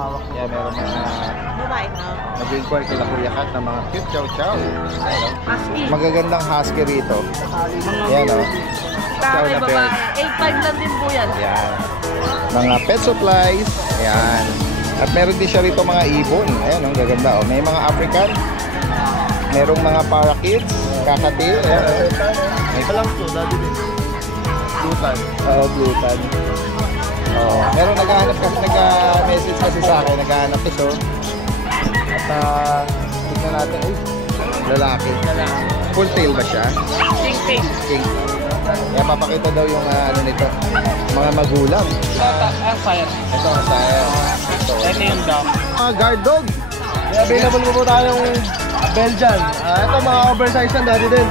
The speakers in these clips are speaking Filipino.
hawak. Yan, meron mga Babae na. nag-inquire kila Kuya Kat ng mga cute chow chow. Ayan, Husky. magagandang husky rito. Yan o. Chow Tatay na babae. bird. 8.5 lang din po yan. Yan. Mga pet supplies. Ayan. At meron din siya rito mga ibon. Ayan, ang gaganda. O, may mga African. Merong mga parakeets. Kakatil. Ayan. Ito lang po, dati din. Lutan. Glutan. Oh, meron naghahanap kasi, nag-message kasi sa akin, naghahanap ito. At tignan natin, ay, lalaki. Full tail ba siya? King. King. Kaya papakita daw yung ano nito, mga magulang. Fire. Ito ang saya. Ito yung dog. Mga guard dog. Available po tayong Belgian. Ito mga oversized na dati din.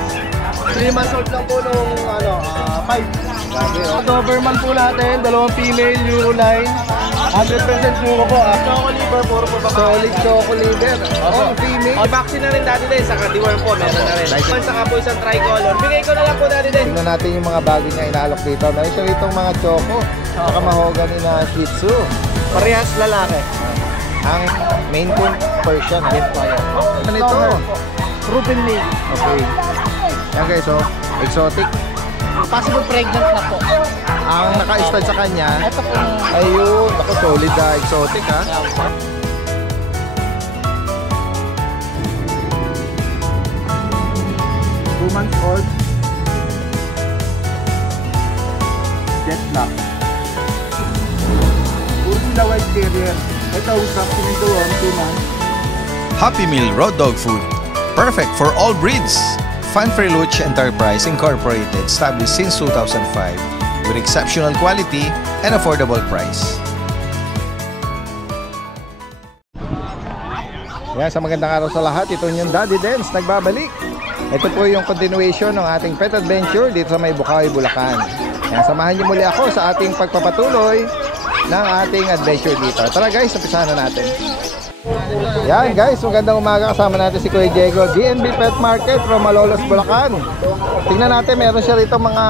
3 months old lang po nung 5. Grabe, oh. Doberman po natin, dalawang female, Euroline. 100% puro po. Choco liver, puro po baka. Solid choco liver. Oh, female. Vaccine na rin dati din, saka deworm po, meron na rin. Saka po isang tricolor. Bigay ko na lang po dati din. Tingnan natin yung mga bagay niya inaalok dito. Meron siya rito mga choco. Saka mahogany na Shih Tzu. Parehas lalaki. Ang main coon Persian. Ano ito? Ruben Lake. Okay. Yan guys, oh. Exotic. Possible pregnant na po. Ang naka-stud sa kanya, Ito po. ayun, ako solid na exotic ha. 2 months old. Jet black. Puro sila white terrier. Ito, vaccine ito 2 months. Happy Meal Road Dog Food. Perfect for all breeds. Fanfare Luch Enterprise Incorporated, established since 2005 with exceptional quality and affordable price. Yan, sa magandang araw sa lahat, ito yung Daddy Dens, nagbabalik. Ito po yung continuation ng ating pet adventure dito sa May Bukawi, Bulacan. Yan, samahan niyo muli ako sa ating pagpapatuloy ng ating adventure dito. Tara guys, umpisahan na natin. Yan guys, magandang umaga, kasama natin si Kuya Diego, DNB Pet Market from Malolos, Bulacan. Tingnan natin, meron siya rito mga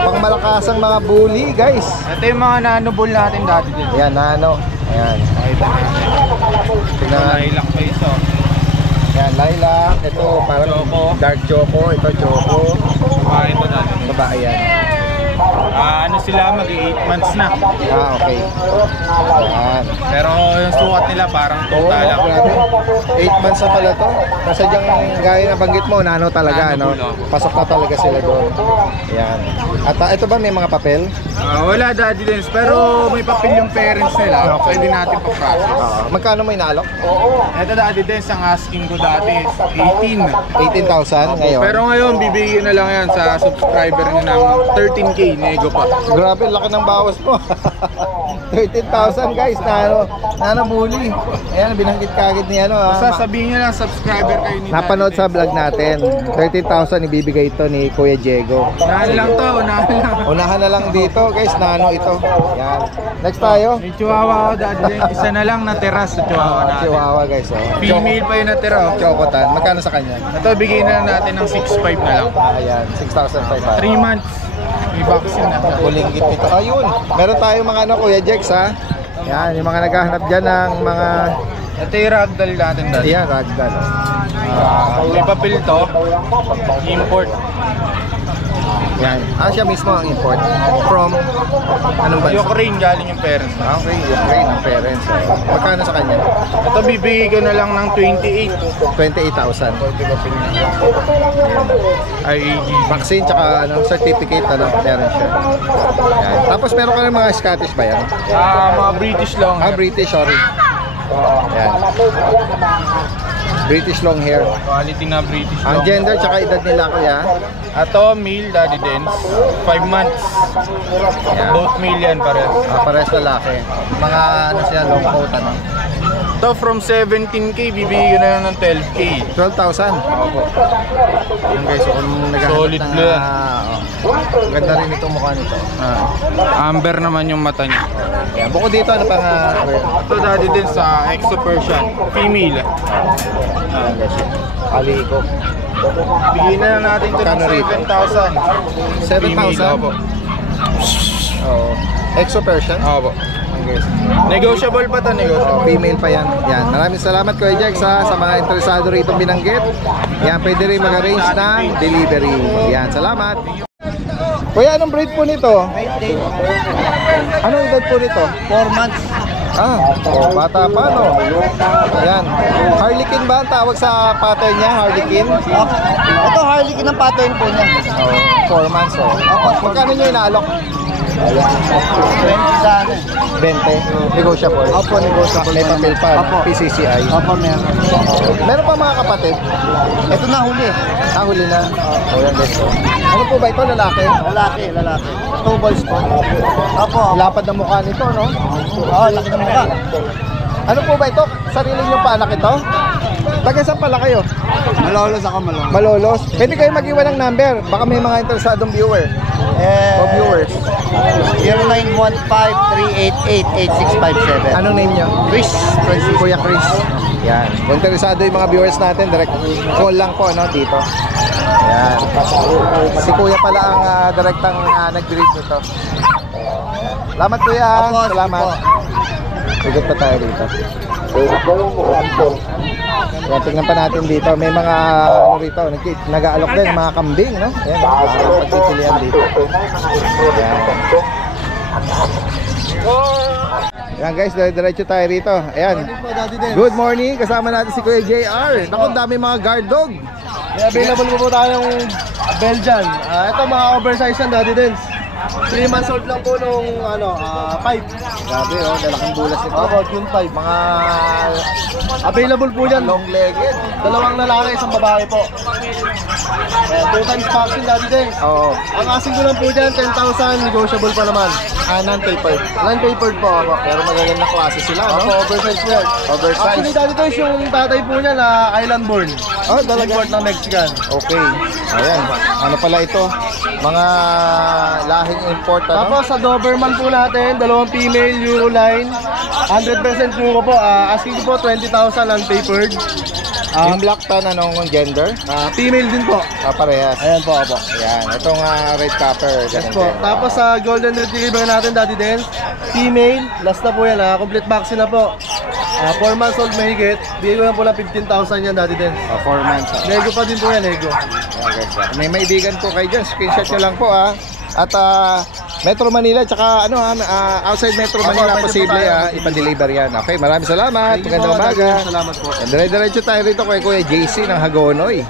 pangmalakasang mga bully guys. Ito yung mga nano-bull natin dati din. Ayan, nano. Ayan. Tingnan. Lilac pa ito. Ayan, lilac. Ito parang Choco. dark choco. Ito choco. Babae ito dati. Babae yan. Ano sila, mag-8 months na. Ah, okay. Ayan. Pero yung sukat nila parang Oo, total lang. grabe. 8 months na pala to. Kasi diyang gaya na banggit mo, nano talaga, Nano no? bulo. Pasok na talaga sila doon. Ayan. At ito ba may mga papel? Wala daddy dens, pero may papel yung parents nila. Okay. Pwede natin pa-process. Magkano may naalok? Ito daddy dens, ang asking ko dati is 18. 18,000 ngayon. Pero ngayon, bibigyan na lang yan sa subscriber nyo ng 13K, nego pa. Grabe, laki ng bawas mo. 13,000 guys, nano bully. Ayan, binanggit kagad ni ano ha. Basta sabihin nyo lang, subscriber kayo ni Napanood sa vlog natin. 13,000 ibibigay ito ni Kuya Diego. Unahan lang to, unahan lang. Unahan na lang dito guys, nano ito. Yan. Next tayo. May chihuahua ako daddy dens, isa na lang natira sa chihuahua natin. Chihuahua guys. Oh. Female pa yung natira. Chocotan. Magkano sa kanya? Ito, bigyan na lang natin ng 6.5 na lang. Ayan, 6,500. 3 months. May vaccine na siya. Bulinggit nito. Ayun. Meron tayong mga ano, Kuya Jex ha. Yan, yung mga naghahanap dyan ng mga... Ito yung ragdoll natin dati. Ayan, ragdoll. May papel to. Import. Yan. Siya mismo ang import. From anong bansa? Ukraine galing yung parents na. Okay, Ukraine ang parents. Magkano sa kanya? Ito bibigay ko na lang ng 28. 28,000. IAG. Vaccine tsaka ano, certificate ano, meron siya. Yan. Tapos meron ka ng mga Scottish ba yan? Mga British lang. British, sorry. Yan. British long hair. Quality na British Ang lang. gender tsaka edad nila kuya? Ito, male, daddy dens. 5 months. Yan. Both male yan pares. Pares lalaki. Mga ano siya, long coat ano. Ito from 17K, bibigay ko na lang ng 12K. 12,000. Yan guys, kung naghahanap Solid ng, blue yan. ganda rin itong mukha nito. Amber naman yung mata niya. Yan. Bukod dito, ano pang Ito daddy din sa Exo Persian. Female. Yan guys, aliko. Bigyan na lang natin ito ng Magkano rito? 7,000. 7,000? Opo. Oo. Exo Persian? Opo. Ang Batangas. Negotiable pa to, negotiable. Female pa yan. Yan. Maraming salamat Kuya Jex sa mga interesado rito binanggit. Yan, pwede rin mag-arrange ng delivery. Yan, salamat. Kuya, anong breed po nito? Anong edad po nito? 4 months. Bata pa, no? Yan. Harlequin ba ang tawag sa pattern niya? Harlequin? Ito, Harlequin ang pattern po niya. 4 months, Magkano nyo inaalok? 20 sa ano. 20. Negotiable. Opo, negotiable. May papel pa, Opo. PCCI. Opo, meron. Meron pa mga kapatid? Ito na huli. Huli na. Yan guys. Ano po ba ito? Lalaki? Lalaki. 2 balls po. Opo. Lapad ng mukha nito, no? Oo, laki ng mukha. Ano po ba ito? Sarili nyo pa anak ito? Taga saan pala kayo? Malolos ako, malolos. Malolos? Pwede kayo mag-iwan ng number. Baka may mga interesadong viewer. O viewers. 0915-388-8657. Anong name nyo? Chris. Kuya Chris. Yan. Kung interesado yung mga viewers natin, direct call lang po, no? Dito. Yan. Si Kuya pala ang direktang nag-greet nito. Salamat Kuya. Opo, Salamat. Sigot pa tayo dito. Yan, tingnan pa natin dito. May mga ano rito, nag-aalok din mga kambing, no? Yan, pagpipilian dito. Yan. Yan guys, diretso tayo rito. Ayan. Good morning. Kasama natin si Kuya JR. Naku, dami mga guard dog. May available po tayong Belgian. Ito mga oversize yan, Daddy Dens. 3 months old lang po nung 5. Grabe, dalaking bulas nito. Opo, June 5. Mga Available po yan. long-legged. 2 lalaki, 1 babae po. 2 times vaccine, Daddy Dens. Oo. Ang asking ko lang po dyan, 10,000, negotiable pa naman. Non-papered. Non-papered po ako. Pero magagandang klase sila, no? Opo, oversize po yan. Oversize. Actually, Daddy Dens, yung tatay po niya na island born. Import ng Mexican. Okay. Ayan. Ano pala ito? Mga lahing import, ano? Tapos sa Doberman po natin, 2 female, Euroline. 100% puro po. Asking ko po 20,000 unpapered. Yung black tan, anong gender? Female din po. Parehas. Ayan po, opo. Ayan. Itong red copper. Yes ganun po. din. Tapos sa Golden Retriever natin, Daddy Dens, female, last na po yan, complete vaccine na po. 4 months old mahigit, bigay ko lang po lang 15,000 yan, Daddy Dens. 4 months. Nego pa din po yan, nego. Okay, may maibigan po kayo dyan. Screenshot nyo lang po, At Metro Manila, tsaka outside Metro Manila, pwede po posible tayo. ipa-deliver yan. Okay, maraming salamat. Thank you Magandang po, Daddy umaga. Dens. Salamat po. Dire-diretso tayo rito kay Kuya JC ng Hagonoy.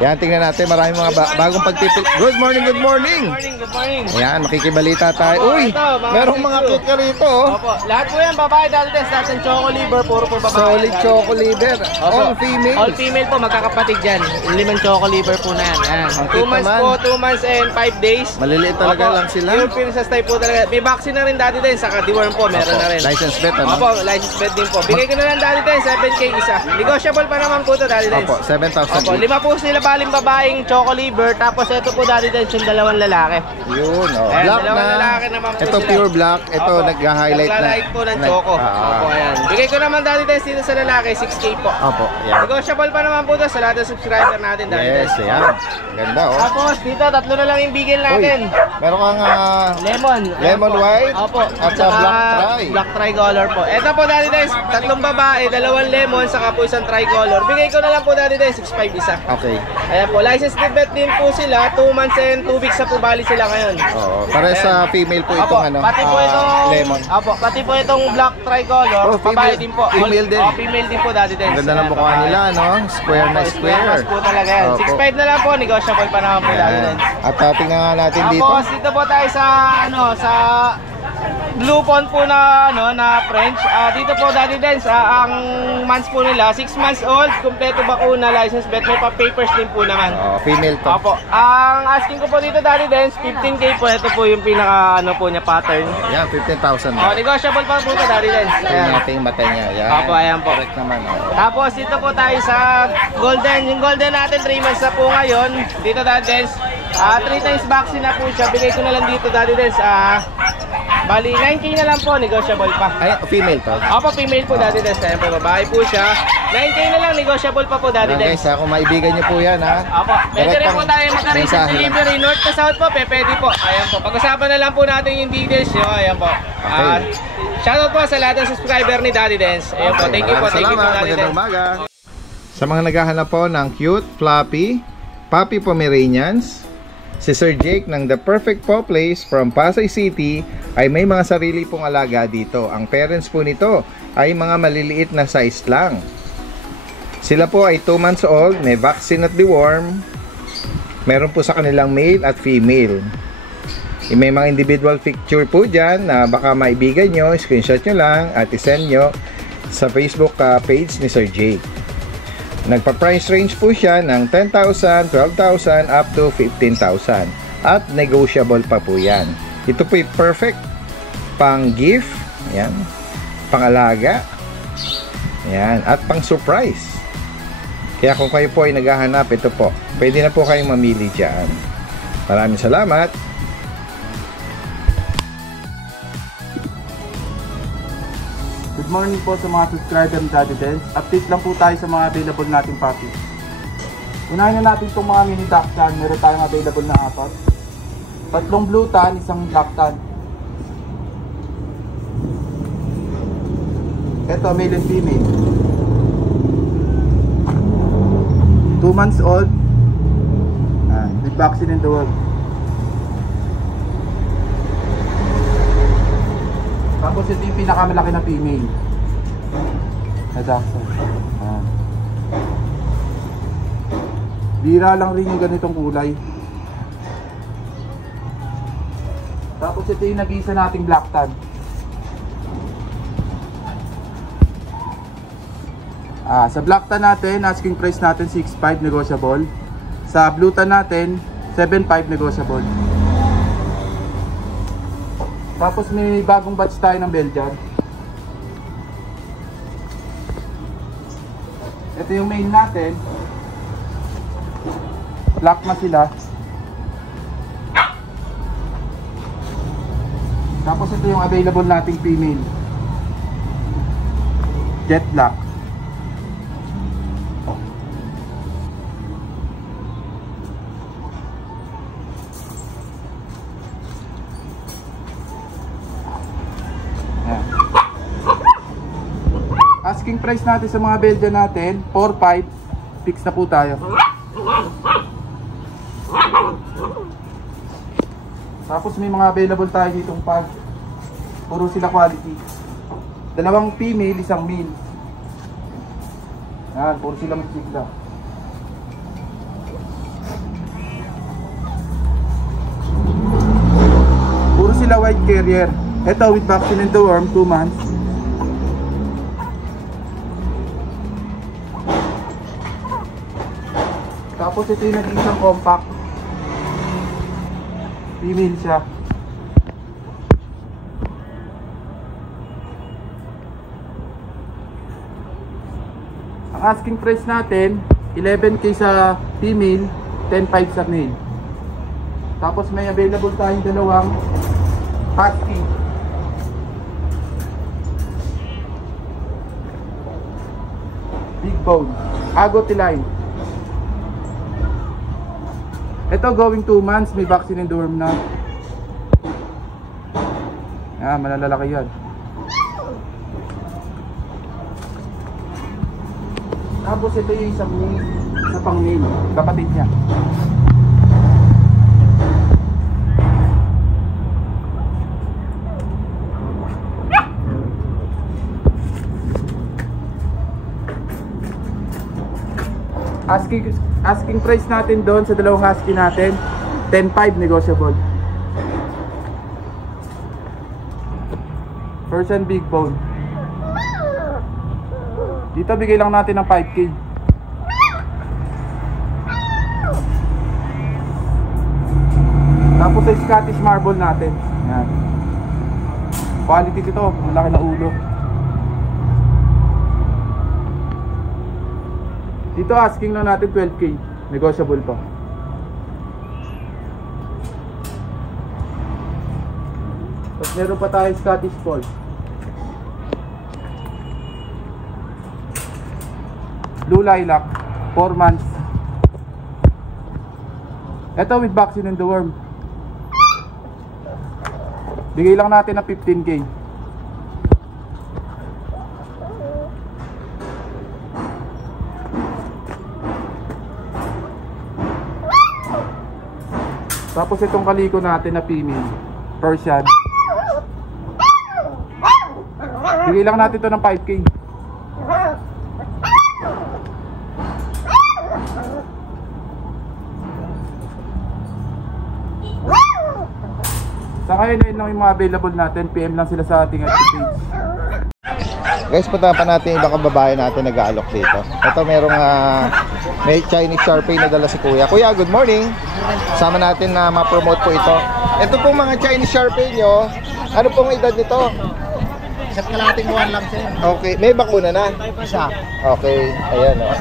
Yan, tingnan natin, maraming mga bagong pagpipil. Good morning, good morning. Good morning. Ayan, makikibalita tayo. Uy, ito, mga merong mga shih tzu. cute ka rito, Opo, lahat po yan, babae, Daddy Dens. Lahat ng choco liver, puro po babae. Solid Daddy choco Dens. liver. Opo. All female. All female po, magkakapatid dyan. 5 choco liver po na yan. Yan. Ang 2 cute months naman. po, 2 months and 5 days. Maliliit talaga Opo, lang sila. Yung Princess type po talaga. May vaccine na rin, Daddy Dens. Saka deworm po, meron na rin. License vet, ano? Opo, license bet din po. Bigay ko na lang, Daddy Dens, 7K isa. Negotiable pa naman po to, Daddy Dens. Opo, 7,000. Opo, 5 po sila baling babaeng choco liver. Tapos ito po, Daddy Dens, yung 2 lalaki. Yun, Ayan, black dalawang na. lalaki naman po Ito sila. pure black. Ito Opo. nag-highlight na. Nagla-like po ng choco. Opo, ayan. Bigay ko naman, Daddy Dens, dito sa lalaki, 6K po. Opo, yan. Negotiable pa naman po to sa lahat ng subscriber natin, Daddy Yes, Dens. yan. Ganda, Tapos, dito, 3 na lang yung bigel Uy, natin. meron kang Lemon. Lemon Ayan po. white Opo. at sa black tri. Black tricolor po. Ito po, Daddy Dens, 3 babae, 2 lemon, saka po 1 tricolor. Bigay ko na lang po, Daddy Dens, 6.5 isa. Okay. Ayan po, license to vet din po sila. 2 months and 2 weeks na po bali sila ngayon. Oo. Para sa female po Opo, itong pati po itong lemon. Opo, pati po itong black tricolor. Oh, female- babae din po. female din. Female din po, Daddy Dens. Ang ganda ng Ayan, mukha babae. nila, no? Square na square. Mas po talaga yan. Opo. 6.5 na lang po, negotiable pa naman po, Daddy Yan. Dens. At tingnan nga natin dito. Tapos dito po tayo sa sa Blue Pond po na na French. Dito po, Daddy Dens, ang months po nila 6 months old, kumpleto bakuna, license vet, may papers din po naman. Female to. Opo. Ang asking ko po dito, Daddy Dens, 15K po. Ito po yung pinaka po niya pattern. Yan, 15,000. Negotiable pa po ito, Daddy Dens. Tingnan Ayan. natin yung mata niya. Yan. Opo, ayan po. Correct naman. Tapos dito po tayo sa Golden. Yung Golden natin 3 months na po ngayon. Dito, Daddy Dens, 3 times vaccine na po siya. Bigay ko na lang dito, Daddy Dens, bali 9K na lang po, negotiable pa. Ay, female to. Opo, female po, Daddy Dens. Ayan po, babae po siya. 9K na lang, negotiable pa po, Daddy Yan, Dens. guys, kung maibigan niyo po yan, ha? Opo, pwede rin po tayo magka-rin sa mensahe lang. delivery. North to south po, pwede po. Ayan po, pag-usapan na lang po natin yung details nyo. Ayan po. Okay. Shoutout po sa lahat ng subscriber ni Daddy Dance. Ayun po, thank you po, Salamat. Daddy Magandang Dance. umaga. Sa mga naghahanap po ng cute, fluffy, puppy Pomeranians, si Sir Jake ng The Perfect Paw Place from Pasay City ay may mga sarili pong alaga dito. Ang parents po nito ay mga maliliit na size lang. Sila po ay 2 months old, may vaccine at deworm. Meron po sa kanilang male at female. May mga individual picture po dyan na baka maibigan nyo, screenshot nyo lang at isend nyo sa Facebook page ni Sir Jake. Nagpa-price range po siya ng 10,000, 12,000 up to 15,000 at negotiable pa po yan. Ito po ay perfect pang gift, yan, pang alaga, yan, at pang surprise. Kaya kung kayo po ay naghahanap, ito po, pwede na po kayong mamili dyan. Maraming salamat. Good morning po sa mga subscriber ng Daddy Dance. Update lang po tayo sa mga available nating puppy. Unahin na natin itong mga mini Dachshund. Meron tayong available na 4. 3 blue tan, 1 black tan. Ito, male and female. 2 months old. With vaccine in the world. Tapos ito yung pinakamalaki na female na Dachshund. Bira lang rin yung ganitong kulay. Tapos ito yung nag-iisa nating black tan. Sa black tan natin, asking price natin 6.5 negotiable. Sa blue tan natin, 7.5 negotiable. Tapos may bagong batch tayo ng Belgian. Ito yung main natin. Black na sila. Tapos ito yung available nating female. Jet black. Asking price natin sa mga Belgian natin 4.5. Fix na po tayo. Tapos may mga available tayo ditong pag. Puro sila quality. 2 female, 1 male. Yan, puro sila magsigla. Puro sila white carrier. Ito with vaccine and deworm, 2 months. Tapos ito yung nag-iisang compact. Female siya. Ang asking price natin 11k sa female, 10.5 sa male. Tapos may available tayong 2 husky. Big bone, Agouti-line. Ito going 2 months, may vaccine and deworm na. Malalalaki yan. Tapos ito yung isang male, isa pang male, kapatid niya. Asking price natin doon sa 2 husky natin 10.5 negotiable. Persian big bone. Dito bigay lang natin ng 5k. Tapos sa Scottish Marble natin. Yan. Quality dito, malaki na ulo. Dito asking lang natin 12k, negotiable pa. Tapos meron pa tayo Scottish Fold. Blue Lilac, 4 months. Ito with vaccine and deworm. Bigay lang natin ng 15k. Tapos itong kaliko natin na female, Persian. Bigay lang natin to ng 5K. Sa ngayon, yun lang yung mga available natin. PM lang sila sa ating page. Guys, punta pa natin yung ibang kababayan natin nag-aalok dito. Ito merong may Chinese Sharpei na dala si Kuya. Kuya, good morning. Sama natin na ma-promote po ito. Ito pong mga Chinese Sharpei nyo. Ano pong edad nito? Isa't kalating buwan lang, sir. Okay, may bakuna na? Isa. Okay, ayan o.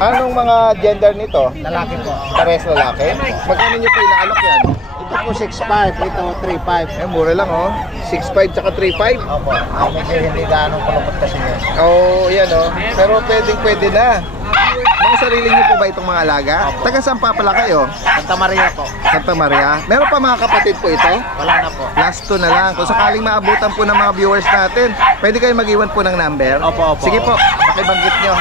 Anong mga gender nito? Lalaki po. Pares lalaki? Magkano nyo po inaalok yan? Ito po 6'5", ito 3'5". Eh, mura lang oh. 6'5 tsaka 3'5. Opo. Medyo hindi gaano kulupot kasi yun. Oo, yan oh. Pero pwede na. Mga sarili niyo po ba itong mga alaga? Taga saan pa pala kayo? Santa Maria po. Santa Maria. Meron pa mga kapatid po ito? Wala na po. Last 2 na lang. Kung sakaling maabutan po ng mga viewers natin, pwede kayo mag-iwan po ng number? Opo, opo. Sige po, pakibanggit nyo.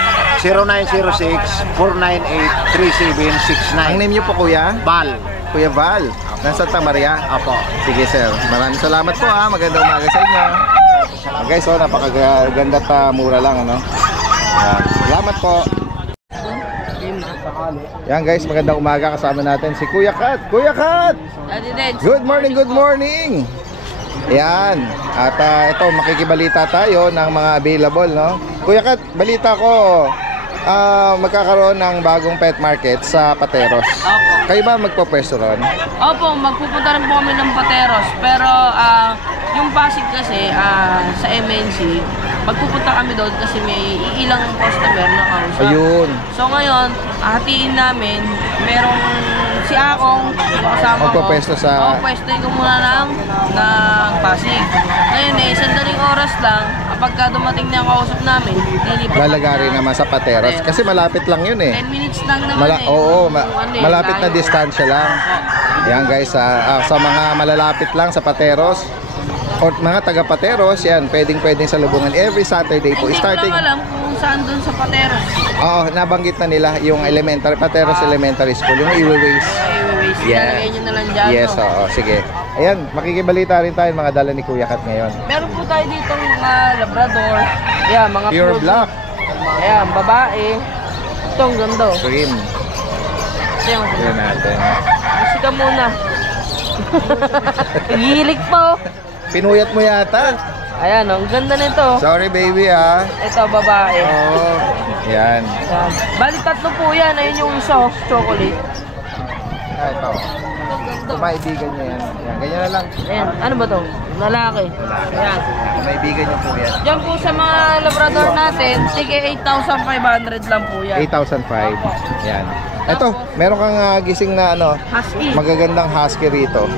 0906-498-3769. Ang name niyo po kuya? Bal. Kuya Val, ng Santa Maria? Opo. Sige sir, maraming salamat po ha. Magandang umaga sa inyo. Guys, oh, napakaganda at mura lang ano. Salamat po. Yan guys, magandang umaga, kasama natin si Kuya Kat. Kuya Kat! Good morning, good morning! Yan, at ito makikibalita tayo ng mga available, no? Kuya Kat, balita ko magkakaroon ng bagong pet market sa Pateros. Opo. Kayo ba magpo-pwesto ron? Opo, magpupunta rin po kami ng Pateros. Pero yung Pasig kasi sa MNC, magpupunta kami doon kasi may ilang customer na kausap. Ayun. So ngayon, hatiin namin, merong si Akong, kasama ko. Magpo-pwesto sa... Oo, pwestoin ko muna ng Pasig. Ngayon sandaling oras lang, kapag dumating na yung kausap namin, lilipat Lalagari naman sa Pateros. Kasi malapit lang yun eh. 10 minutes lang naman Oo, Ano malapit na distansya lang. Yan guys, sa mga malalapit lang sa Pateros o mga taga Pateros, yan, pwedeng sa Lubungan every Saturday po. Hindi ko lang alam kung saan doon sa Pateros. Oo, nabanggit na nila yung Pateros Elementary School, yung Iwaways. Yeah. Ilalagay nyo na lang dyan. Yes, oo, sige. Ayan, makikibalita rin tayo mga dala ni Kuya Kat ngayon. Meron po tayo dito mga Labrador. Ayan, mga Pure Poodle. black, Ayan, babae. Ito, ang ganda. cream. Ayan, Yan natin. kasi ka muna. Hilig po. Pinuyat mo yata. Ayan, ang ganda nito. Sorry baby ah. Ito, babae. Oo. Yan. Ayan. Bali, tatlo po yan. Ayun yung isa, chocolate. Ito. Kumaibigan niya yan. Yan, ganyan na lang. Ayan, ano ba to? Lalaki. Ayan. Kumaibigan niyo po yan. Diyan po sa mga Labrador natin, sige 8,500 lang po yan. 8,005. Yan. Ito, meron kang gising na ano, Husky. magagandang husky rito.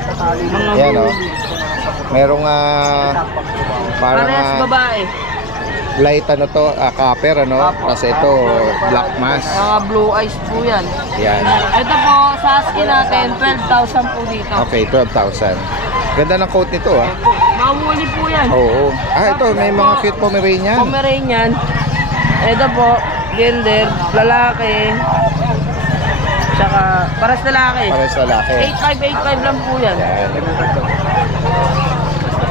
Yan oh. Merong parang Parehas babae. light ano to, copper ano. Kasi ito, black mass. Mga blue eyes po yan. Yan. Ito po, sa husky natin, 12,000 po dito. Okay, 12,000. Ganda ng coat nito ah. Mamuli po yan. Oo. Ito, may mga cute Pomeranian. Pomeranian. Ito po, gender, lalaki. Tsaka, paras lalaki. Pares lalaki. 8,585 lang po yan. Yan.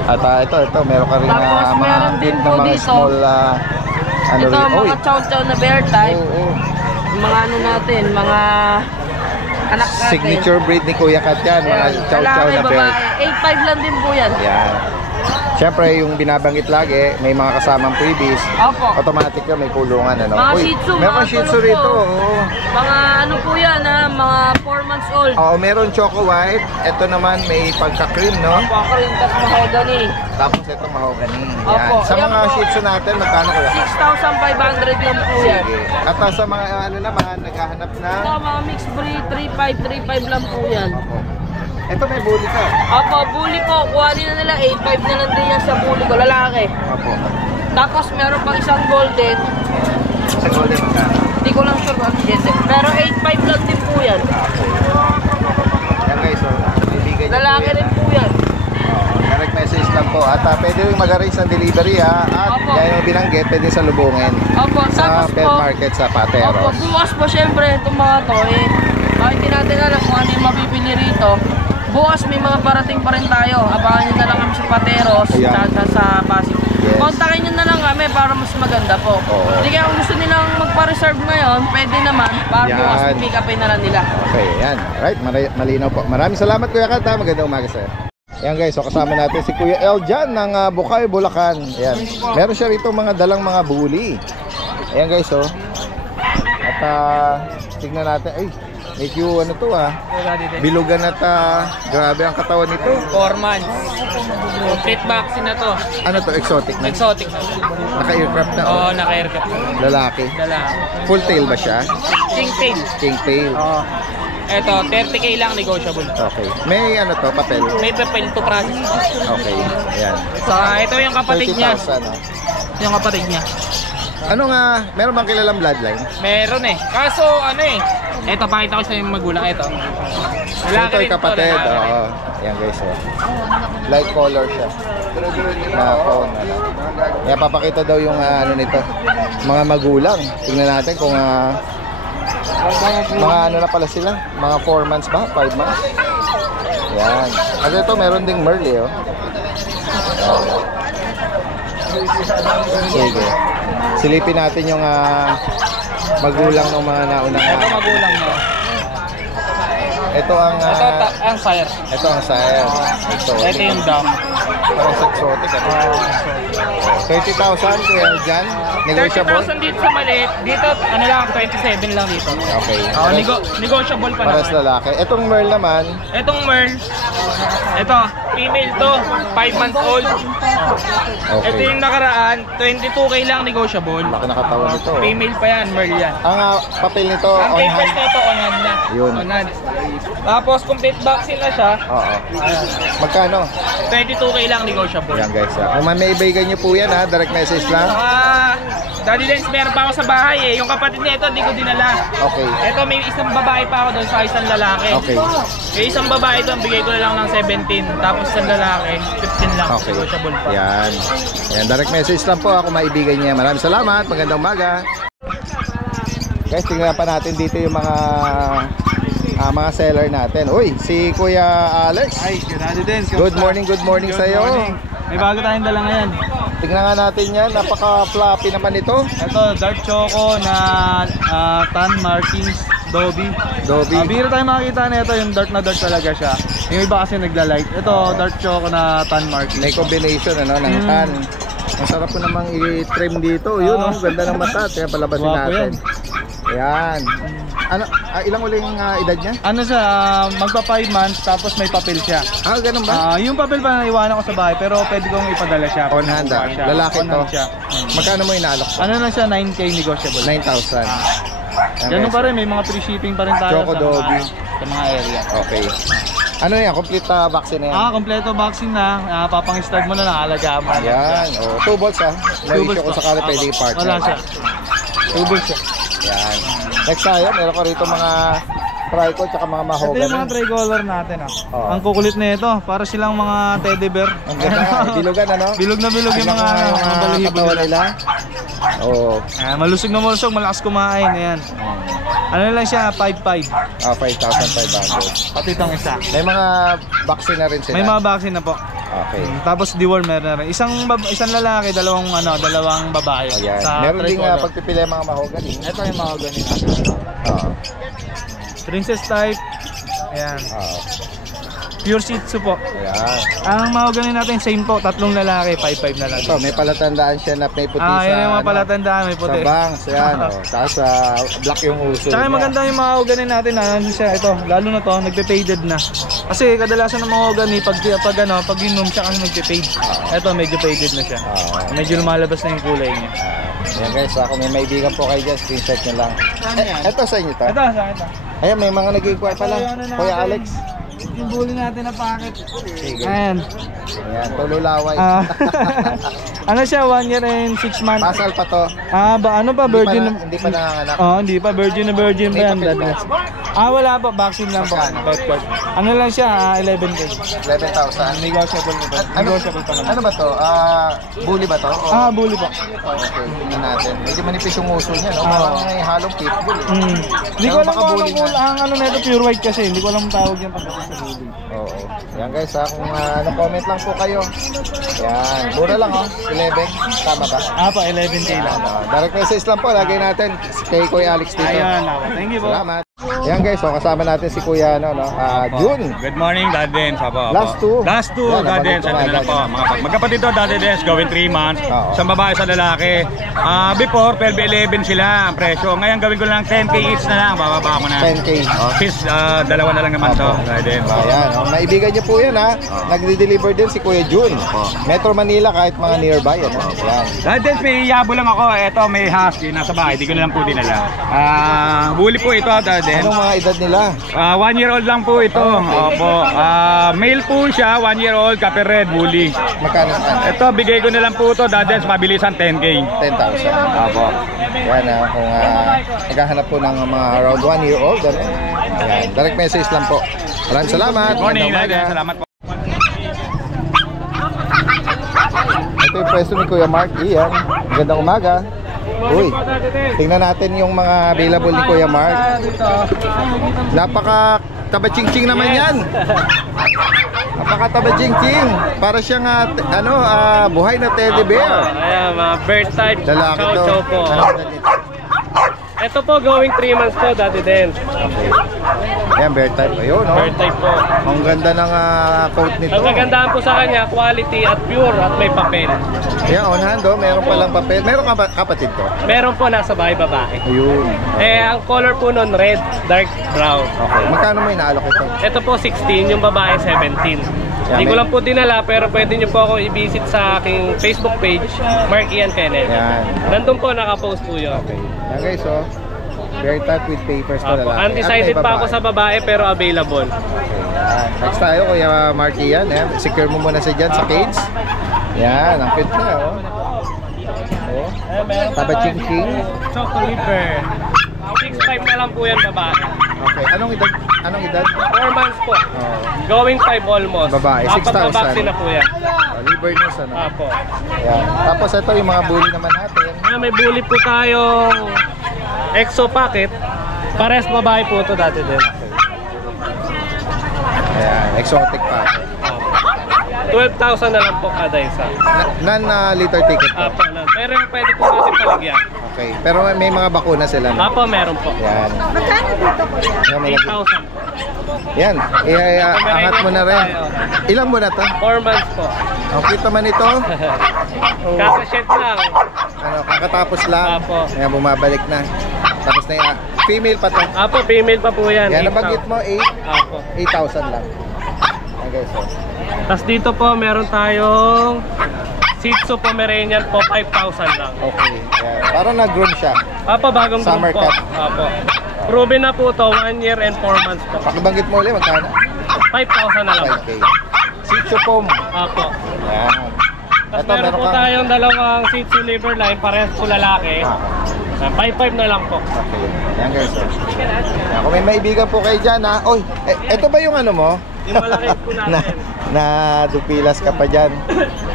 At ito, meron ka rin Tapos, mga meron din cute po na mga dito. small ano Ito, rin. mga chow-chow na bear type. Oo. Mga ano natin, mga anak natin. Signature breed ni Kuya Kat yan, mga Ayan, chow-chow lalaki, na bear. babae. 8,500 lang din po yan. Yan. Siyempre, yung binabanggit lagi, may mga kasamang freebies. Opo. Automatic yun, may kulungan. Ano? Mga Uy, Shih Tzu, meron mga Shih Tzu tulog rito. po. Oo. Mga ano po yan mga 4 months old. Oo, meron Choco White. Ito naman may pagka-cream, no? Pakarintas mahogany. Tapos ito mahogany. Yan. Opo. Sa Ayan mga po. Shih Tzu natin, magkano kuya? 6,500 lang po yan. Sige. At sa mga ano naman, naghahanap na. Ito mga mixed breed, 3,535 lang po yan. Ito may bully ka. Opo, bully po. Kuhanin na nila, 8,500 na lang din yan sa bully ko, lalaki. Opo. Tapos meron pang isang golden. Sa golden magkano? Hindi ko lang sure kung ano gender. Pero 8,500 lang din po yan. Yan guys, so, bibigay niyo Lalaki po yan, rin po yan. Direct message lang po. At pwede rin mag-arrange ng delivery ha. At Opo. gaya yung binanggit, pwede sa Lubungin. Opo, Sa tapos pet po. market sa Opo, Pateros. bukas po syempre itong mga to bakit di natin alam kung ano yung mabibili rito. bukas may mga parating pa rin tayo. Abangan nyo na lang kami sa Pateros, Ayan. sa Pasig. Yes. Kontakin nyo na lang kami para mas maganda po. Oo. Hindi kaya kung gusto nilang magpa-reserve ngayon, pwede naman. Para Yan. bukas pick upin na lang nila. Okay, yan. Alright, malinaw po. Maraming salamat Kuya Kat, ha. Magandang umaga sa'yo. Ayan guys, so kasama natin si Kuya Eljan ng Bukay, Bulacan. Ayan. Meron siya rito mga dalang mga bully. Ayan guys, so. At tignan natin. Ay, medyo ano to bilugan at grabe ang katawan nito. 4 months. Complete vaccine na to. Ano to, exotic na? Exotic na. Naka-aircraft na. Oo, naka-aircraft. Lalaki. Dala. Full tail ba siya? King tail. King tail. Oo. Eto, 30k lang negotiable. Okay. May ano to, papel? May papel to process. Okay. Ayan. Ito yung kapatid niya. 30,000. Yung kapatid niya. Ano nga, meron bang kilalang bloodline? Meron eh. Kaso ano eh. Eto, pakita ko sa yung magulang. Ito. Ito ay kapatid. Oo. Ayan guys. Light color siya. Na phone. Ayan, papakita daw yung ano nito. Mga magulang. Tingnan natin kung mga ano na pala sila. Mga 4 months ba? 5 months? Ayan. At ito, meron ding Merle, oh. Sige. Silipin natin yung magulang ng mga naunang. Ito magulang mo. Ito ang ang sire. ito ang sire. Ito yung dam. Parang exotic. 30,000 kuya dyan. Negotiable. 30,000 dito sa maliit. Dito, ano lang, 27 lang dito. Okay. Negotiable pa Paras naman. lalaki. Itong Merle naman. Itong Merl, ito, female to, 5 months old. Ito Okay. yung nakaraan, 22k lang negotiable. Laki nakatawan nito. Female pa yan, Merl yan. Ang papel nito Ang on papers hand. nito, on hand na. Yun. On hand. Tapos, complete vaccine na siya, Oo. Magkano? 22k lang negotiable. Yan guys. Kung may ibigay niyo po yan direct message lang. Daddy Lens, meron pa ako sa bahay eh. Yung kapatid nito, hindi ko dinala. Okay. Ito, may isang babae pa ako doon sa isang lalaki. Okay. Yung isang babae doon, bigay ko na lang ng 17. Tapos isang lalaki, 15 lang. Okay. Negotiable pa. Yan. Yan, direct message lang po ako maibigan niya. Maraming salamat. Magandang umaga. Guys, tingnan pa natin dito yung mga seller natin. Uy, si Kuya Alex. Ay, Daddy Dens. Good morning sa iyo. May bago tayong dala ngayon. Tingnan nga natin yan. Napaka-floppy naman ito. Ito, dark choco na tan markings, Dobby. Dobby. Biro tayo makikita na ito, yung dark na dark talaga siya. Yung iba kasi nagla-light. Ito, dark choco na tan markings. May combination ng tan. Masarap po namang i-trim dito. Yun, ganda ng mata. Kaya palabasin Guwapo natin. Yan. Ano, ilang uling edad niya? Ano siya, magpa 5 months tapos may papel siya. Ganun ba? Yung papel pa naiwanan ko sa bahay pero pwede kong ipadala siya. On hand, Kukuha siya. lalaki On to. hand siya. Magkano mo inaalok? Ano na siya, 9K negotiable. 9,000. Ganun pa rin, may mga free shipping pa rin tayo Choco sa Dobby. sa mga area. Okay. Ano yan? Complete vaccine na yan? Kompleto vaccine na. Papang-start mo na, nakalagaan mo. Yan. 2 balls No issue kung sakali pwede i-partner. Wala siya. 2 balls siya. Yan. Next tayo, meron ko rito mga tricolor tsaka mga Ito yung mahogany. mga tricolor natin. Oo. Ang kukulit na ito. Para silang mga teddy bear. Ang ganda nga, bilugan ano? Bilog na bilog yung mga balahibo katawan nila. Oo. Malusog na malusog, malakas kumain. Ayan. Ano lang siya, 5.5. 5,500. Pati itong isa. May mga vaccine na rin sila. May mga vaccine na po. Okay. Tapos deworm meron na rin. Isang lalaki, dalawang babae. Ayan. Sa Meron ding tricolor. pagpipili mga mahogany. Ito yung mga ganun natin. Oo. Princess type. Ayan. Oo. Pure Shih Tzu po. Ayan. Ang mahogany natin, same po. 3 lalaki, 5.5 na lang. Ito, may palatandaan siya na may puti sa Yan yung mga palatandaan, may puti. sa bangs, yan. Tapos black yung uso. Tsaka yung maganda yung mahogany natin, ano siya, ito, lalo na to, nagpe-faded na. Kasi kadalasan ng mahogany, pag inom siya kasi nagpe-fade. Ito, medyo faded na siya. Medyo lumalabas na yung kulay niya. Yan guys, ako may maibigan po kayo dyan, screenshot nyo lang. Ito sa inyo to? Ito, sa akin to. Ayan, may mga nag-inquire pala. Ito yung ano Kuya natin. Alex. Yung bully natin na packet. Sige. Ayan. Ayan, tululaway. Ano siya, 1 year and 6 months. Pasal pa to. Ano pa, virgin? Hindi pa nanganganak. Hindi pa, virgin na virgin pa May yan. papel ba? Wala po, vaccine lang po. Magkano? Pet card. Ano lang siya, 11K. 11,000. Negotiable na po. Negotiable pa naman. Ano ba to? Bully ba to? Bully po. Okay, tingnan natin. Medyo manipis yung uso niya, no? Parang may halong pitbull. Hindi ko Pero alam baka kung bully anong na. ang ano nito, pure white kasi. Hindi ko alam ang tawag yan pagdating sa bully. Oo. Yan guys, kung comment lang po kayo. Yan, mura lang oh. 11, tama ba? Po, 11K lang. Direct message lang po, lagay natin kay Kuya Alex dito. Ayun, thank you po. Salamat. Yan guys, kasama natin si Kuya Jun. Good morning, Dad Dens. Last two. Last two, Yan, Dad Dens. nabanggit ko Ito na agad. po. Magkapatid to, Dad Dens, going 3 months. Oo. Sa babae, sa lalaki. Before, 12-11 sila ang presyo. Ngayon, gawin ko lang 10K each na lang. Bababa ko na. 10K. Since dalawa na lang naman to, Dad Dens. Ayan, maibigan niyo po yan ha. Nagde-deliver din si Kuya Jun. Metro Manila kahit mga nearby. Ano? Ayan. Dad Dens, may yabo lang ako. Ito, may husky. Nasa bahay. Di ko na lang po dinala. Bully po ito, Dad Dens. Anong mga edad nila? 1 year old lang po ito. Opo. Male po siya, 1 year old, Cape Red, Bully. Magkano saan? Ito, bigay ko na lang po ito, Dadens, mabilisan 10K. 10,000. Opo. Yan kung naghahanap po ng mga around 1 year old. Ano? Ayan. Direct message lang po. Maraming salamat. Good morning, Magandang umaga. Dadens. Salamat po. Ito yung pwesto ni Kuya Mark. Iyan. Magandang umaga. Uy, tingnan natin yung mga available ni Kuya Mark. Napaka taba-ching-ching naman yan. Napaka taba-ching-ching. Para siyang buhay na teddy bear. Ayan, mga bird type. Lalaki to. Chow po. Anong edad nito? Ito po, going 3 months po, Daddy Dens. Okay. Ayan, bear type. Ayun, no? Bird type po. Ang ganda ng coat nito. Ang kagandahan po sa kanya, quality at pure at may papel. Ayan, on hand, oh. Meron palang papel. Meron ka ba kapatid ko? Meron po nasa bahay-babae. Ayun. Ang color po nun, red, dark brown. Okay. Magkano mo inaalok ito? Ito po 16, yung babae 17. Hindi ko lang po dinala pero pwede nyo po ako i-visit sa aking Facebook page, Mark Ian Kenneth. Ayan. Nandun po nakapost po yun. Okay. Yan guys, oh. Bear type with papers to Apo, lalaki. undecided At may pa ako babae. sa babae pero available. Yan. Next tayo, Kuya Marky yan. Eh. Secure mo muna siya dyan sa cage. Yan, ang cute na, oh. Oh. Taba-ching-ching. Chocolate bear. 6'5 na lang po yan babae. Okay, anong edad? 4 months po. Oh. Going 5 almost. Babae, 6,000. Apat na vaccine na po yan. Liver news, ano? Apo. Yan. Tapos ito yung mga bully naman natin. May bully po tayong exo packet. Pares babae po ito dati din. Ayan, exotic pa. 12,000 na lang po kada isa. Non-liter ticket po. Apo, pero pwede po natin paligyan. Okay, pero may mga bakuna sila. No? Apo, meron po. Yan. Magkano dito po yan? 8,000. Yan, angat mo na rin. Ilang mo na to? 4 months po. Ang cute naman ito. Kaka-shed lang. Kakatapos lang. Apo. Ayan, bumabalik na. Tapos na yan. Female pa to. Apo, female pa po yan. Yan, nabanggit mo, Apo. 8,000 lang. Okay, so. Tapos dito po, meron tayong Shih Tzu Pomeranian po, 5,000 lang. Okay. Yan. Parang nag-groom siya. Apo, bagong Summer groom po. cut. Apo. Proven na po to, 1 year and 4 months po. Pakibanggit mo ulit, magkano? 5,000 na lang. 5K. Shih Tzu Pom. Apo. Yan. Tapos Ito, meron meron po kang- tayong dalawang Shih Tzu liver line, parehas po lalaki. 5,500 na lang po. Okay. Yan guys. Yan, kung may maibigan po kayo dyan ha. Oy, ito ba yung ano mo? Yung malaki po na, natin. na dupilas ka pa dyan.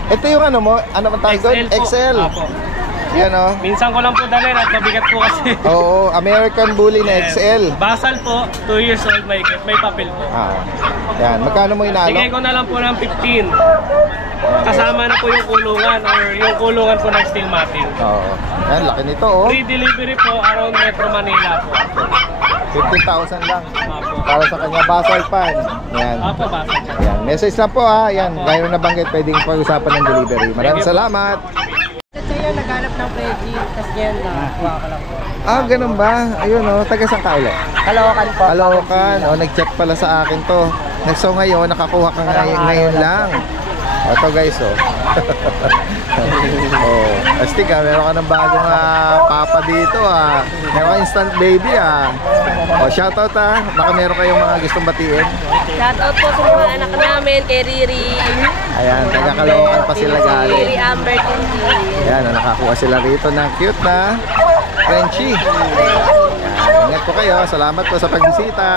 Ito yung ano mo? Ano man tawag doon? XL po. XL. Apo. Yan o. Minsan ko lang po dalhin at mabigat po kasi. Oo, American Bully na XL. Basal po, 2 years old, may papel po. Yan, magkano mo Bigay inaalok? ko na lang po ng 15. Kasama na po yung kulungan or yung kulungan po ng steel matting. Oo. Yan, laki nito oh. Free delivery po around Metro Manila po. 15,000 lang. Apo. Para sa kanya basal pan. Yan. Apo, basal. Yan, message lang po ha. Yan, gaya na nabanggit, pwedeng pag-usapan ng delivery. Maraming salamat. Ito yung naghanap ng Freddy, tapos yan nakuha ko lang po. Ganun ba? Ayun oh, taga saan ka ulit? Kalawakan po. Kalokan. Nag-check pala sa akin to. So ngayon, nakakuha ka ngayon lang. Ito guys, oh. Astig meron ka ng bagong papa dito Meron ka instant baby shoutout baka meron kayong mga gustong batiin. Shoutout po sa mga anak namin, kay Riri. Ayan, taga Caloocan pa sila Riri galing. Amber Tindy. Ayan, nakakuha sila rito ng cute na Frenchie. Ingat po kayo. Salamat po sa pagbisita.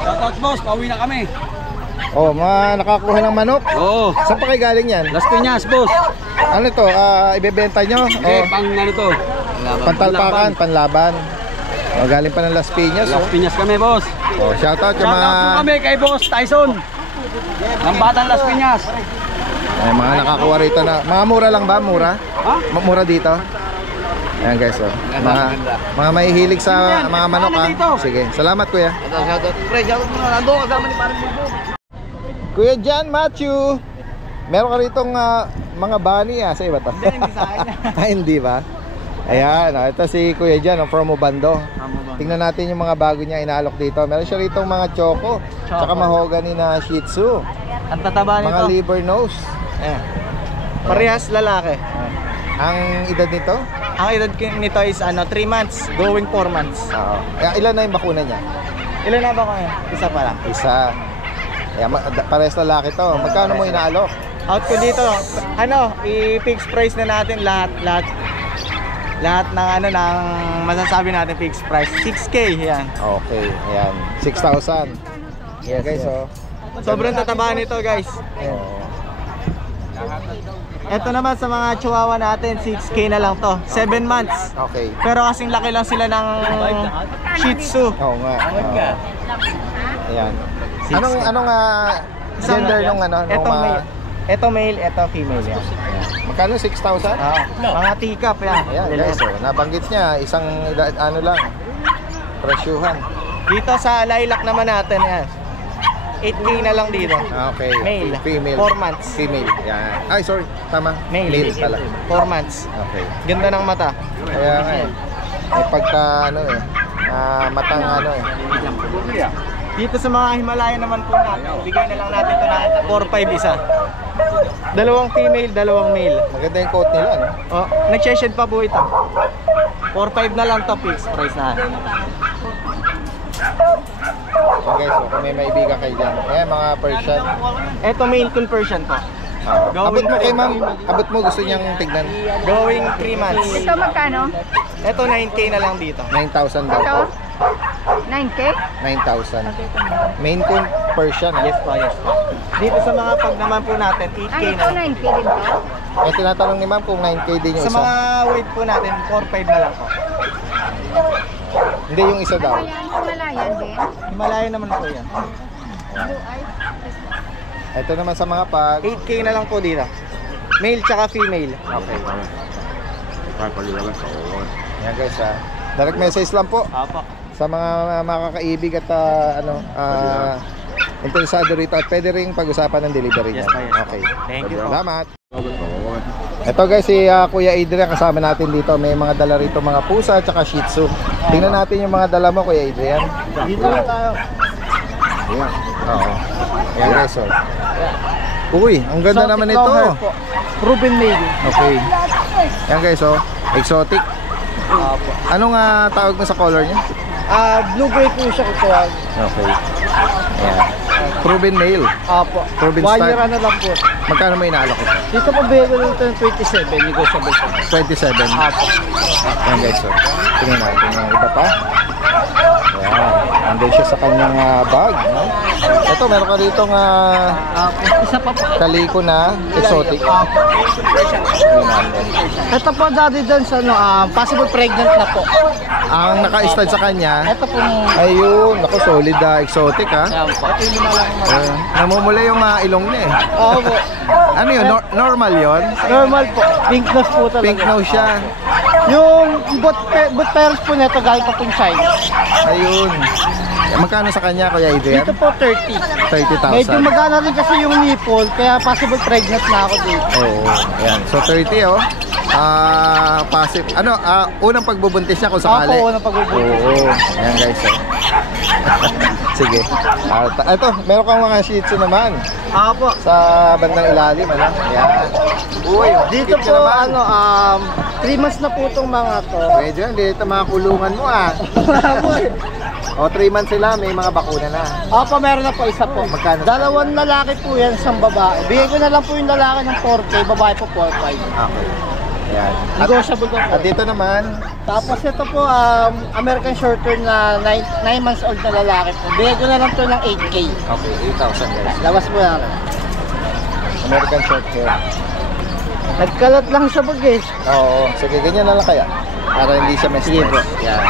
Shoutout boss, pauwi na kami. Oh, mga nakakuha ng manok. Oo. Saan pa kayo galing yan? Las Piñas boss. Ano to? Ibebenta nyo? Okay, pang ano to? Pantalpakan, panlaban. Oh, galing pa ng Las Piñas. Las Piñas kami boss. Oh, shoutout yung Shoutout po mga kami kay boss Tyson. Ng Batang Las Piñas. mga nakakuha rito na. Mga mura lang ba? Mura? Ha? Mura dito? Ayan guys, oh. Mga mahihilig sa mga manok ha. Sige, salamat kuya. Kuya John Matthew, meron ka ritong mga bunny sa iba to? Hindi sa akin. Hindi ba? Ayan, ito si Kuya John from Obando. Tingnan natin yung mga bago niya inaalok dito. Meron siya ritong mga choco, tsaka mahogany na Shih Tzu. Ang tataba nito. Mga liver nose. Ayan. Parehas lalaki. Ang edad nito? Ang edad nito is 3 months, going 4 months. Oo. Ilan na yung bakuna niya? Ilan na ba ko ngayon? Isa pa lang. Isa. Ayan, parehas lalaki to. Magkano mo inaalok? Out ko dito, i-fix price na natin lahat ng ng masasabi natin fixed price. 6K yan. Okay, ayan. 6,000. Yeah, guys, oh. Sobrang tataba nito, guys. Ito naman sa mga chihuahua natin, 6K na lang to. 7 months. Okay. Pero kasing laki lang sila ng Shih Tzu. Oo nga. Ayan. Anong gender nung Ito male, ito female yan. Magkano? 6,000? Mga teacup yan. Ayan, guys, oh. Nabanggit niya, isang lang. Presyuhan. Dito sa lilac naman natin yan. 8K na lang dito. Okay. Male. Female. 4 months. Female. Yan. Ay, sorry. Tama. Male pala. 4 months. Okay. Ganda ng mata. Kaya nga may pagka matang Dito sa mga Himalaya naman po natin, bigay na lang natin ito na 4-5 isa. Dalawang female, dalawang male. Maganda yung coat nila, no? Oh, nag-shed pa po ito. 4-5 na lang to, fixed price na. Okay, so kung may maibigan kayo dyan. Ayan, mga Persian. Ito male coon Persian po. Abot mo kay ma'am. Abot mo, gusto niyang tignan. Going 3 months. Ito magkano? Ito 9K na lang dito. 9,000 daw. Ito? 9K? 9,000. Maine Coon Persian. Yes po, yes po. Dito sa mga pag naman po natin, 8K Ay, na ito lang. 9K din to? May tinatanong ni ma'am kung 9K din yung Sa isa. mga weight po natin, 4-5 na lang po. Hindi, yung isa daw. Ayan, Himalayan din. Himalaya naman po yan. Ito naman sa mga pag. 8K na lang po dito. Male tsaka female. Okay. Yan guys ha. Direct message lang po Apo. sa mga makakaibig at interesado rito at pwede ring pag-usapan ng delivery niya. Yes, yes. Okay. Thank you po. Salamat. Ito guys, si Kuya Adrian kasama natin dito. May mga dala rito mga pusa at saka Shih Tzu. Tingnan natin yung mga dala mo, Kuya Adrian. Dito na tayo. Ayan. Oo. Ayan guys, oh. Uy, ang ganda naman ito. Proven male. Okay. Ayan guys, oh. Exotic. Anong tawag mo sa color niya? Blue gray po siya kung tawag. Okay. Ayan. Proven male. Apo. Proven 1 start. year na lang po. Magkano mo inaalok ito? Dito po bigay nito ng 27, negotiable po. 27. Apo. Ayan guys, oh. Tingnan natin yung iba pa. Ayan. Andun siya sa kanyang bag. No? Ito, meron ka rito Isa pa po. kaliko na exotic. Ito po daddy dun sa possible pregnant na po. Ang naka-stud sa kanya, Ito po. ayun, naku, solid exotic ha. Ayan po. Ito yung lang. Namumula yung ilong niya eh. Oo po. Ano yun? Normal yon? Normal po. Pink nose po talaga. Pink nose siya. Yung boot parents po nito galing pa pong China. Ayun. Magkano sa kanya, Kuya Adrian? Dito po 30. 30,000. Medyo magana rin kasi yung nipple, kaya possible pregnant na ako dito. Oo. Ayan. So 30 oh. Passive. Ano, unang pagbubuntis niya kung sakali. Ako, unang pagbubuntis. Oo. Ayan guys. Oh. Sige. Ito, meron kang mga Shih Tzu naman. Apo. Sa bandang ilalim, ano? Ayan. Uy, Dito cute po, ka naman. 3 months na po itong mga to. Medyo yan, dito mga kulungan mo O, 3 months sila, may mga bakuna na. Apo, meron na po isa po. Magkano? Dalawang lalaki po yan, isang babae. Bigay ko na lang po yung lalaki ng 4K, babae po 4-5. Okay. Yan. Negotiable pa po. At dito naman, Tapos ito po, American Shorter na 9 months old na lalaki po. Bigay ko na lang to ng 8K. okay, 8,000 guys. Labas mo na. American short hair. Nagkalat lang siya po guys. Oo, sige, ganyan na lang kaya. Para hindi siya mess. Sige po. Yan.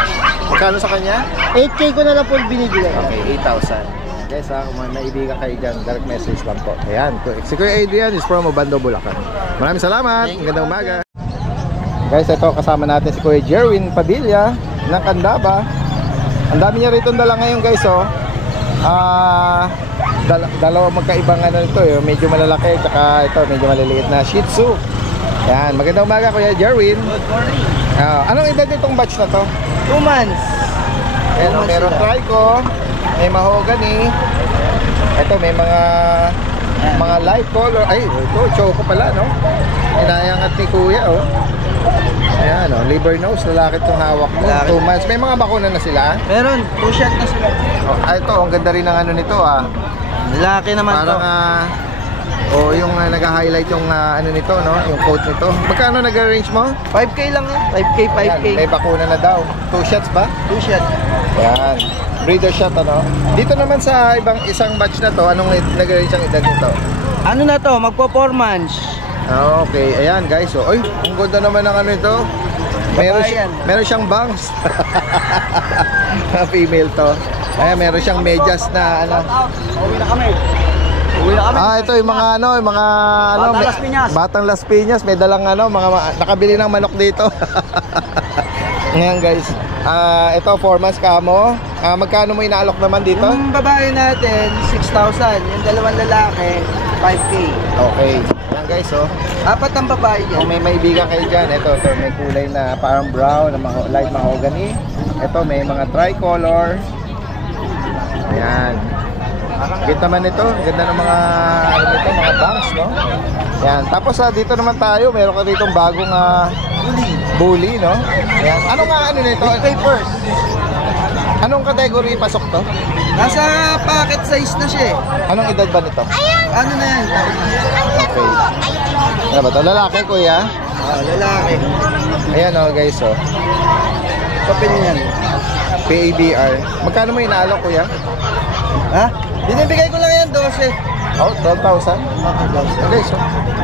Magkano sa kanya? 8K ko na lang po binibigay. Okay, 8,000. Guys kung may naibigan kayo dyan, direct message lang po. Ayan, si Kuya Adrian is from Obando, Bulacan. Maraming salamat, magandang umaga. Guys, ito kasama natin si Kuya Jerwin Padilla ng Candaba. Ang dami niya rito dala ngayon guys, oh. Dalawa magkaibang ano nito, medyo malalaki, tsaka ito medyo maliliit na Shih Tzu. Ayan, magandang umaga Kuya Jerwin. Good morning. Anong edad nitong batch na to? 2 months. Ayan, meron trico, may mahogany. Ito may mga light color. Ay, ito choco pala, no? Inayangat ni Kuya, oh. Ayan, oh, liver nose, lalaki itong hawak mo. 2 months. May mga bakuna na sila. Meron, 2 shot na sila. Ito, ang ganda rin ng ano nito, ah. Lalaki naman to. Parang yung nag-highlight yung ano nito, no? Yung coat nito. Magkano nag-arrange mo? 5K lang yan. 5K. Ayan, may bakuna na daw. 2 shots ba? 2 shot. Ayan. Breeder shot, ano? Dito naman sa isang batch na to, anong nag-arrange ang edad nito? Ano na to? Magpo 4 months. Okay, ayan guys. So, ay, ang ganda naman ng ano ito. Meron siyang bangs. Female to. Ayan, meron siyang medyas na ano. Uwi na kami. Ito yung mga Batang Las Piñas. Batang Las Piñas, may dalang nakabili ng manok dito. Ngayon guys, ito 4 months kamo. Magkano mo inaalok naman dito? Yung babae natin, 6,000. Yung dalawang lalaki, 5K. Okay. Ayan guys, oh. 4 ang babae Kung yan. may maibigan kayo dyan, ito may kulay na parang brown, na light mahogany. Ito may mga tricolor. Ayan. Kita man ito, ganda ng mga mga bangs, no? Ayan. Tapos dito naman tayo, meron ka ditong bagong bully, no? Ayan. Ano nga ano nito? Papers. Anong category pasok to? Nasa pocket size na siya eh. Anong edad ba nito? Ano na yan? Okay. Ano ba ito? Lalaki, kuya? Lalaki. Ayan oh guys, oh. Papel yan. PABR. Magkano mo inaalok, kuya? Ha? Binibigay ko lang yan, 12. Oh, 12,000? Okay, so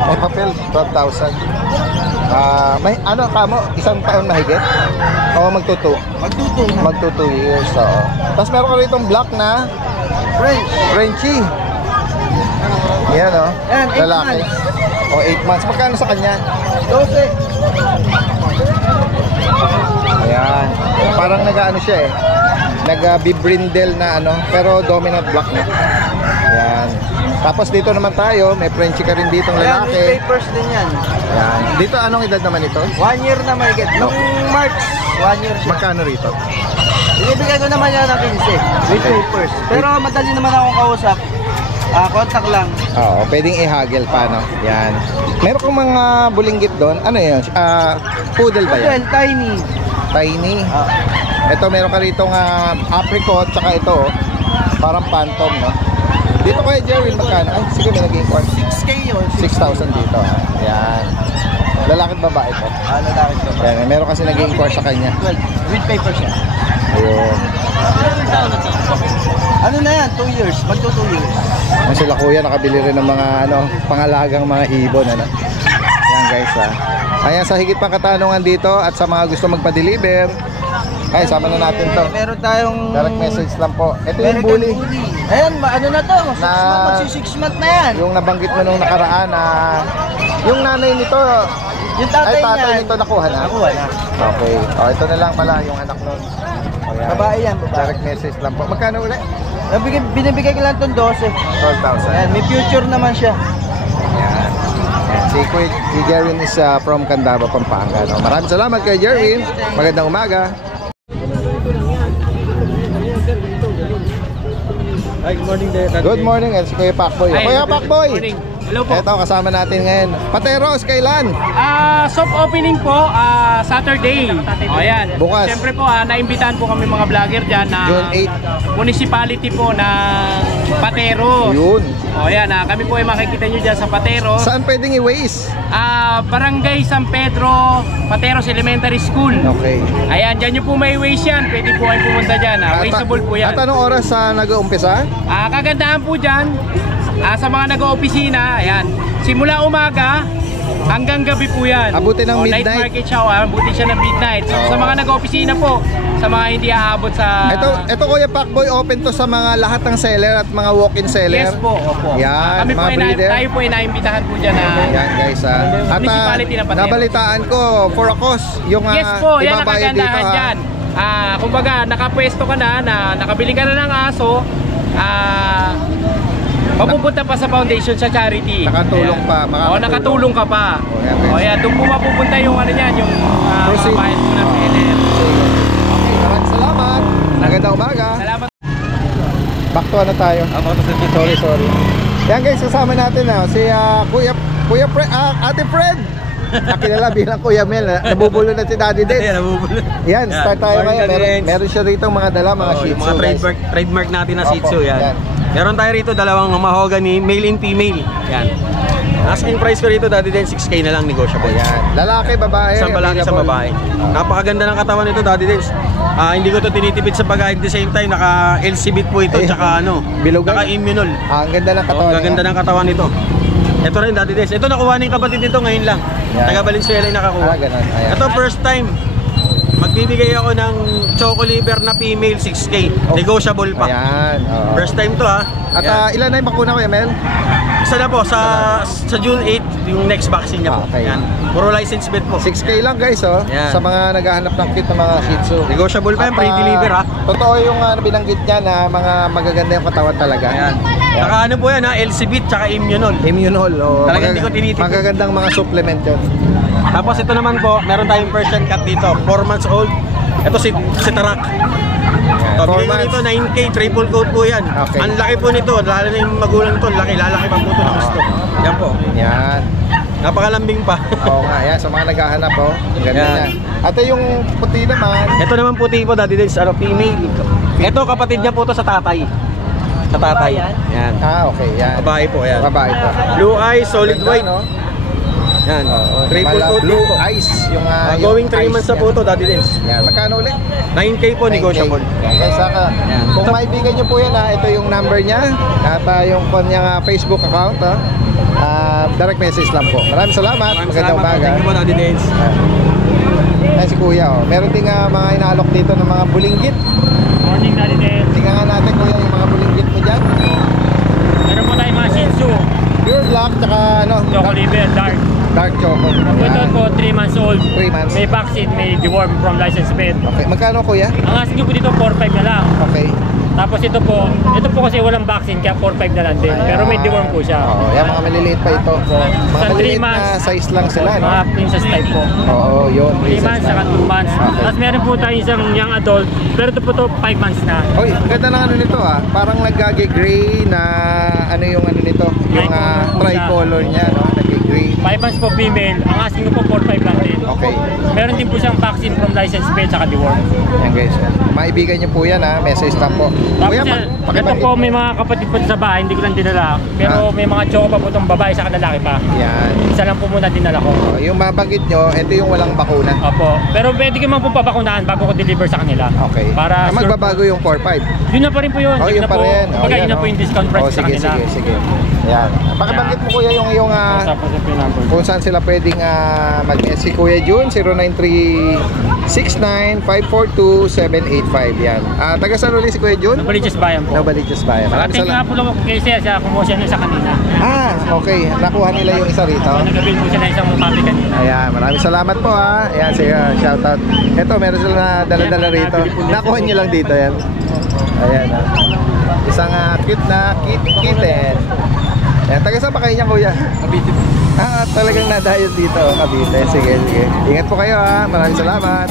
may papel, 12,000. May ano kamo, isang taon mahigit? O magtuto? Magto 2 years, oo. Tapos meron ka rito black na Frenchie. Yan, oh. Yan, 8 lalaki. months. O, 8 months. Magkano sa kanya? 12. Ayan. Parang nag-ano siya eh. Nag-bibrindle na ano, pero dominant black na. Ayan. Tapos dito naman tayo, may Frenchie ka rin ditong Ayan, lalaki. with papers din yan. Ayan. Dito anong edad naman ito? 1 year na may get. Nung March, 1 year siya. Magkano rito? Binibigay ko naman yan ng 15 with papers. Pero madali naman akong kausap. Contact lang. Oo, pwedeng i-haggle pa, no? Yan. Meron kang mga bulinggit doon. Ano yun? Poodle ba yan? Well, tiny. Tiny. Ito, meron ka rito nga apricot, tsaka ito, oh. Parang phantom, no? Dito kay Jerwin, magkano? Ay, sige, may nag-inquire. 6K yun. 6,000 dito. Yan. Lalaki at babae ito. Lalaki ko. Yan, meron kasi nag-inquire sa kanya. Well, with papers yan. Ayun. Ano na yan? 2 years. Magto 2 years. Yan sila kuya, nakabili rin ng mga pangalagang mga ibon, ano? Yan guys, Ayan, sa higit pang katanungan dito at sa mga gusto magpa-deliver, ay, sama na natin to. Meron tayong Direct message lang po. Ito yung bully. Ayan, ano na to? 6 Na- months, magsi 6 months na yan. Yung nabanggit mo nung nakaraan na yung nanay nito, Yung tatay niya. nito nakuha na. Nakuha na. Okay. O, ito na lang pala yung anak nun. O, yan. Babae yan, babae. Direct message lang po. Magkano ulit? Binibigay ko lang itong 12. 12,000. Ayan, may future naman siya. Yan. Si Jerwin is from Candaba, Pampanga. No? Maraming salamat kay Jerwin. Magandang umaga. Hi, good morning, Good morning, si Kuya Pacboy. Kuya Pacboy, Hello po. Ito, kasama natin ngayon. Pateros, kailan? Soft opening po, Saturday. O yan. Bukas. Siyempre po, naimbitahan po kami mga vlogger dyan na June 8. municipality po ng Pateros. Yun. O yan, kami po ay makikita nyo dyan sa Pateros. Saan pwedeng i-waste? Barangay San Pedro, Pateros Elementary School. Okay. Ayan, dyan nyo po may waste yan. Pwede po kayo pumunta dyan. Wasteable po yan. At anong oras nag-uumpisa? Kagandahan po dyan, sa mga nag-oopisina, ayan, simula umaga hanggang gabi po yan. Abutin ng midnight. Night market siya, abutin siya ng midnight. So, sa mga nag-oopisina po, sa mga hindi aabot sa... Ito Kuya Pacboy, open to sa mga lahat ng seller at mga walk-in seller. Yes po, opo. Yan, Kami po mga breeder. tayo po ay naimbitahan po dyan na... Yan guys, at municipality ng Pateros. nabalitaan ko for a cause yung Yes po, yan ibabayad nakagandahan dito, dyan. Kumbaga, nakapwesto ka na, nakabili ka na ng aso, mapupunta pa sa foundation sa charity. Nakatulong Ayan. pa, makakatulong. Nakatulong ka pa. O yan, doon po mapupunta yung ano niyan, yung Proceed. babayad mo ng PLR. Okay, maraming salamat. Magandang umaga. Salamat. Back to ano tayo? Sorry. Yan guys, kasama natin si Kuya Fred, Ate Fred. Kilala bilang Kuya Mel. Nabubulo na si Daddy Dens. Nabubulo. Yan, start tayo ngayon. Meron siya rito mga dala, mga Shih Tzu. Mga trademark natin na Shih Tzu. Opo, Yan. yan. Meron tayo rito dalawang mahogany, male and female. Yan. Asking price ko rito, Daddy Dens, 6K na lang, negotiable. Yan. Lalaki, babae. Isang lalaki, isang babae. Napakaganda ng katawan nito, Daddy Dens. Hindi ko to tinitipid sa pagkain, at the same time naka LC bit po ito, tsaka Bilugan? naka immunol. Ang ganda ng katawan. Ang ganda ng katawan nito. Ito rin, Daddy Dens. Ito nakuha ng kapatid nito ngayon lang. Yan. Taga Valenzuela yung nakakuha. Ganun. Ayan. Ito first time. Magbibigay ako ng choco liver na female 6K. Negotiable pa. Ayan. First time to ha. At ilan na yung bakuna, Kuya Mel? Isa na po sa June 8 yung next vaccine niya po. Okay. Yan. Puro license bet po. 6K lang guys, Yan. sa mga naghahanap ng kit ng mga Shih Tzu. Negotiable pa yan, At, free deliver ha. Totoo yung binanggit niya na mga magaganda yung katawan talaga. Ayan. Saka ano po yan ha, LC bit tsaka immunol. Immunol. Talagang hindi ko tinitipid. Magagandang mga supplement yun. Tapos ito naman po, meron tayong Persian cat dito, 4 months old. Ito si Tarak. Bigay ko nito 9K, triple coat po yan. Okay. Ang laki po nito, lalo na yung magulang nito, lalaki pa po ito ng gusto. Yan po. Yan. Napakalambing pa. Oo nga, yan. Sa mga naghahanap, ganda Yan. niya. At yung puti naman. Ito naman puti po, Daddy Dens, female. Ito kapatid niya po to sa tatay. Sa tatay. Yan. Okay, yan. Babae po, yan. Babae po. Blue eyes, solid Ganda, white. no? Yan. Triple coat blue po. eyes. Yung, Going yung 3 eyes months na niya. po to, Daddy Dens. Yan. Magkano ulit? 9K po, negotiable. Yan, saka, Yan. kung maibigan nyo po yan, ito yung number niya at yung kanyang Facebook account. Direct message lang po. Maraming salamat. Magandang umaga. Thank you po, Daddy Dens. Ay, si Kuya. Meron din mga inaalok dito ng mga bulinggit. Morning, Daddy Dens. Tingnan nga natin, Kuya, yung mga bulinggit mo dyan. Meron po tayo mga Shih Tzu, Pure black, tsaka choco liver, dark. dark choco. Ito po, 3 months old. 3 months. May vaccine, may deworm from licensed vet. Okay. Magkano, Kuya? Ang asking po dito, 4-5 na lang. Okay. Tapos ito po kasi walang vaccine, kaya 4-5 na lang din. Pero may deworm po siya. Oo, yan mga maliliit pa ito. Mga Sa 3 maliliit na months, size lang sila, no? mga princess type po. Oo, yun. 3 months, saka 2 months. Okay. Tapos meron po tayo isang young adult, pero ito po to 5 months na. Oy, ang ganda ng ano nito parang nagage-gray na ano yung ano nito, yung tricolor niya, no? Nagage-gray. 5 months po female, ang asking ko po 4-5 lang din. Okay. Meron din po siyang vaccine from licensed vet, saka deworm. Yan guys. Maibigan niyo po yan message lang po. Tapos Kuya, ito po may mga kapatid po sa bahay, hindi ko lang dinala. Pero may mga choco pa po itong babae sa lalaki pa. Yan. Isa lang po muna dinala ko. Yung mabanggit nyo, ito yung walang bakuna. Opo. Pero pwede ka man po papakunahan bago ko deliver sa kanila. Okay. Para magbabago yung 4-5. Yun na pa rin po yun. Oh, yun pa rin. Kumbaga yun na po yung discount price sa sige, kanila. sige. Yan. Pakibanggit mo Kuya yung Tapos ito yung number. kung saan sila pwedeng mag-message si Kuya June, 09369542-785. Yan. Taga saan ulit si Kuya June? Nobaliches Bayan po. Nobaliches Bayan. Thank you nga po lang kay Sir sa kumuha siya sa kanina. Okay. Nakuha nila yung isa rito. Nagabil po siya na isang copy kanina. Ayan, maraming salamat po Ayan, sige, shoutout. Ito, meron sila na dala-dala rito. Nakuha nyo lang dito yan. Ayan, isang cute na kitten. Ayan, taga saan pa kayo niya, Kuya? Cavite. Talagang nadayo dito, Cavite. Sige. Ingat po kayo Maraming salamat.